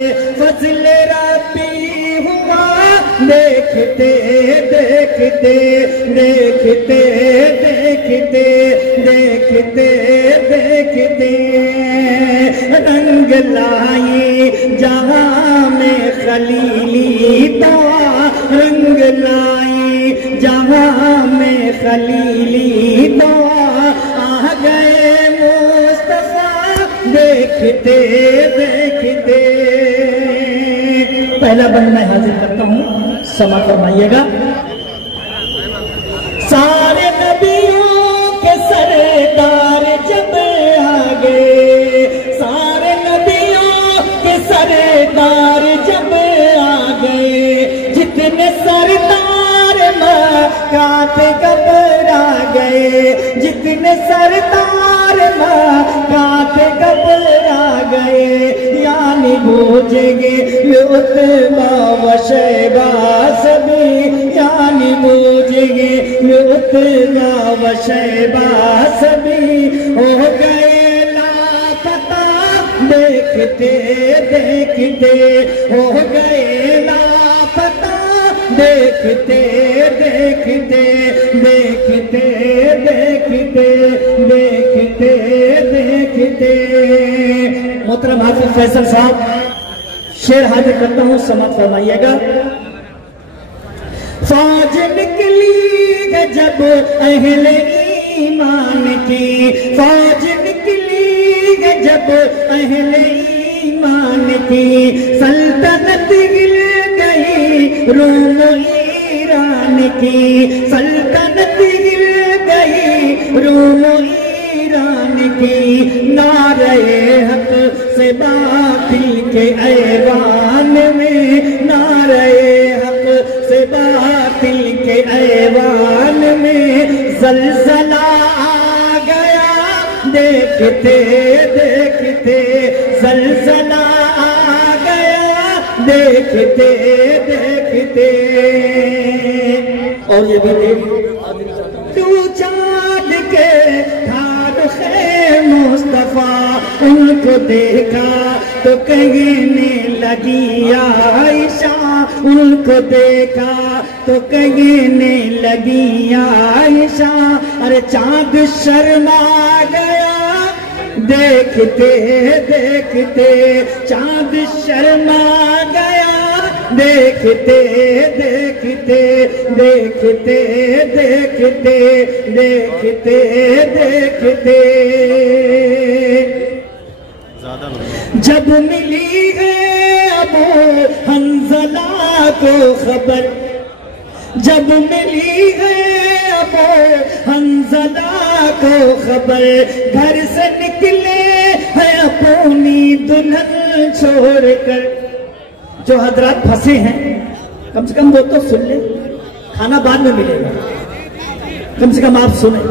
فضل ربی ہوا دیکھتے دیکھتے دیکھتے دیکھتے دیکھتے دیکھتے رنگ لائی جہاں میں خلیلی دوا رنگ لائی جہاں میں خلیلی دوا آ گئے مصطفیٰ دیکھتے دیکھتے پہلا بند میں حاضر کرتا ہوں سما فرمائیے گا سارے نبیوں کے سردار جب آ گئے سارے نبیوں کے سردار جب آ گئے جتنے سردار مکہ تھے گھبرا گئے جتنے سردار مکہ تھے گھبرا گئے یعنی بوجھیں گے عتبہ و شیبہ سبھی یعنی بوجھیں گے عتبہ و شیبہ سبھی ہو گئے لاپتہ دیکھتے دیکھتے ہو گئے لاپتہ دیکھتے دیکھتے دیکھتے دیکھتے دیکھتے دیکھتے محترم حافظ فیصل صاحب شعر حاضر کرتا ہوں سماعت فرمائیے گا فوج نکلی ہے جب اہل ایمان کی فوج نکلی ہے جب اہل ایمان کی سلطنت گر گئی روم ایران کی سلطنت گر گئی روم ایران کی نعرہ حق سے باطل کے ایوان میں نعرہ حق سے باطل کے ایوان میں زلزلہ آ گیا دیکھتے دیکھتے زلزلہ آ گیا دیکھتے دیکھتے اور یہ بھی تو چاند کے مصطفیٰ ان کو دیکھا تو کہنے لگی عائشہ ان کو دیکھا تو کہنے لگی عائشہ ارے چاند شرما گیا دیکھتے دیکھتے چاند شرما گیا دیکھتے دیکھتے دیکھتے دیکھتے دیکھتے دیکھتے جب ملی ہے ابو حنظلہ کو خبر جب ملی ہے ابو حنظلہ کو خبر گھر سے نکلے ہیں اپنی دلہن چھوڑ کر جو حضرات پھنسے ہیں کم سے کم وہ تو سن لیں کھانا بعد میں ملے گا کم سے کم آپ سنیں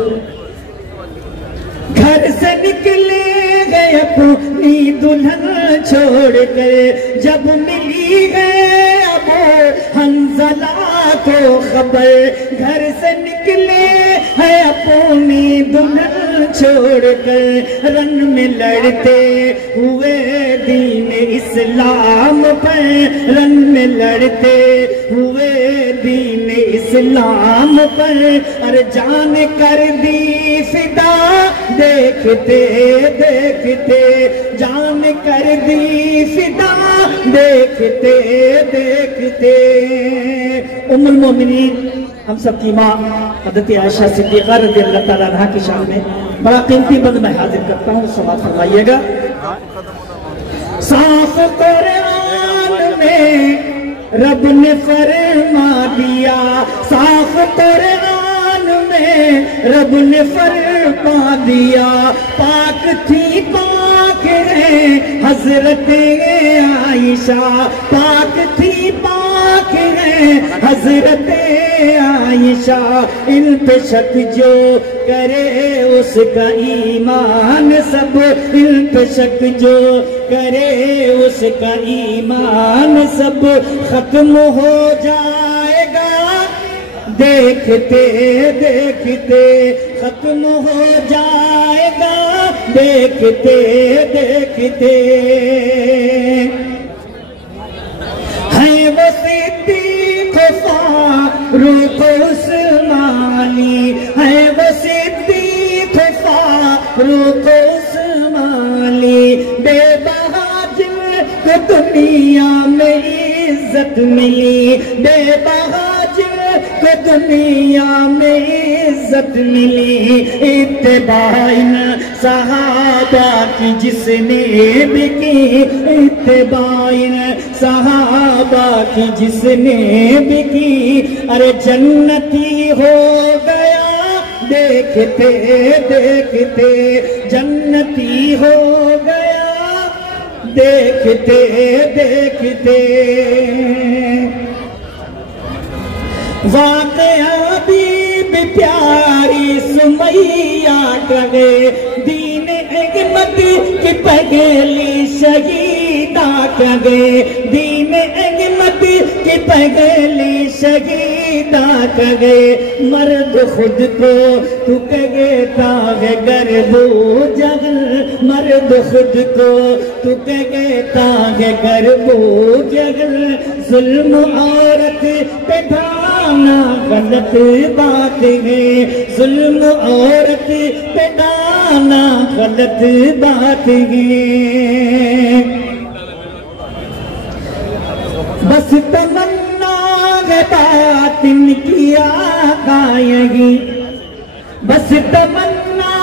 گھر سے نکلے گئے اپنی دلہن چھوڑ کر جب ملی گئے ابو حنظلہ کو خبر گھر سے نکلے ہے اپنی دلہن چھوڑ کر رن میں لڑتے ہوئے دین اسلام پر رن میں لڑتے ہوئے دین اسلام پر اور جان کر دی فدا دیکھتے دیکھتے جان کر دی فدا دیکھتے دیکھتے ام المومنین ہم سب کی ماں حضرت عائشہ صدیقہ رضی اللہ تعالیٰ عنہ کی شان میں بڑا قیمتی بند میں حاضر کرتا ہوں سماعت فرمائیے گا صاف قرآن میں رب نے فرما دیا صاف قرآن میں رب نے فرما دیا پاک تھی پاک ہے حضرت عائشہ پاک تھی پاک ہے حضرت عائشہ ان پہ شک جو کرے اس کا ایمان سب ان پہ شک جو کرے اس کا ایمان سب ختم ہو جائے گا دیکھتے دیکھتے ختم ہو جائے گا دیکھتے دیکھتے کو دنیا میں عزت ملی، بے بہاجر کو دنیا میں عزت ملی، اتباع صحابہ کی جس نے بھی کی، اتباع صحابہ کی جس نے بھی کی، ارے جنتی ہو گیا دیکھتے دیکھتے، جنتی ہو گیا دیکھتے دیکھتے۔ واقعہ بھی پیاری سمیہ کا گئے، دین حکمت کی پہلی شہیدہ کا گئے، دین حکمت کی پہلی شہیدہ کا گئے، مرد خود کو تو کہتا ہے گرب و جغل، مرد خود کو تو کہتا ہے گرب و جغل، ظلم عورت پہ ڈھانا غلط بات ہے، ظلم عورت پہ ڈھانا غلط بات ہے۔ بس تمنا ہے باطن کی آقائیگی، بس تمنا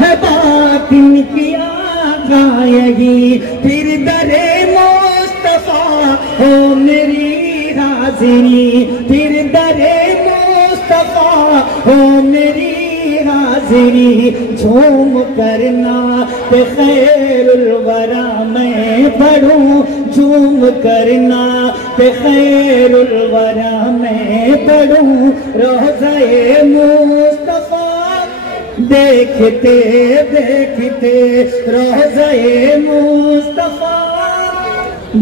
ہے باطن کی آقائیگی، پھر در مصطفیٰ ہو میری حاضری، پھر در مصطفیٰ ہو میری حاضری، جھوم کرنا کہ خیر الورا میں پڑھوں، جھوم کرنا کہ خیر الورا میں پڑھوں، روضہ مصطفیٰ دیکھتے دیکھتے، روضہ مصطفیٰ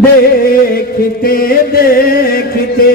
دیکھتے دیکھتے۔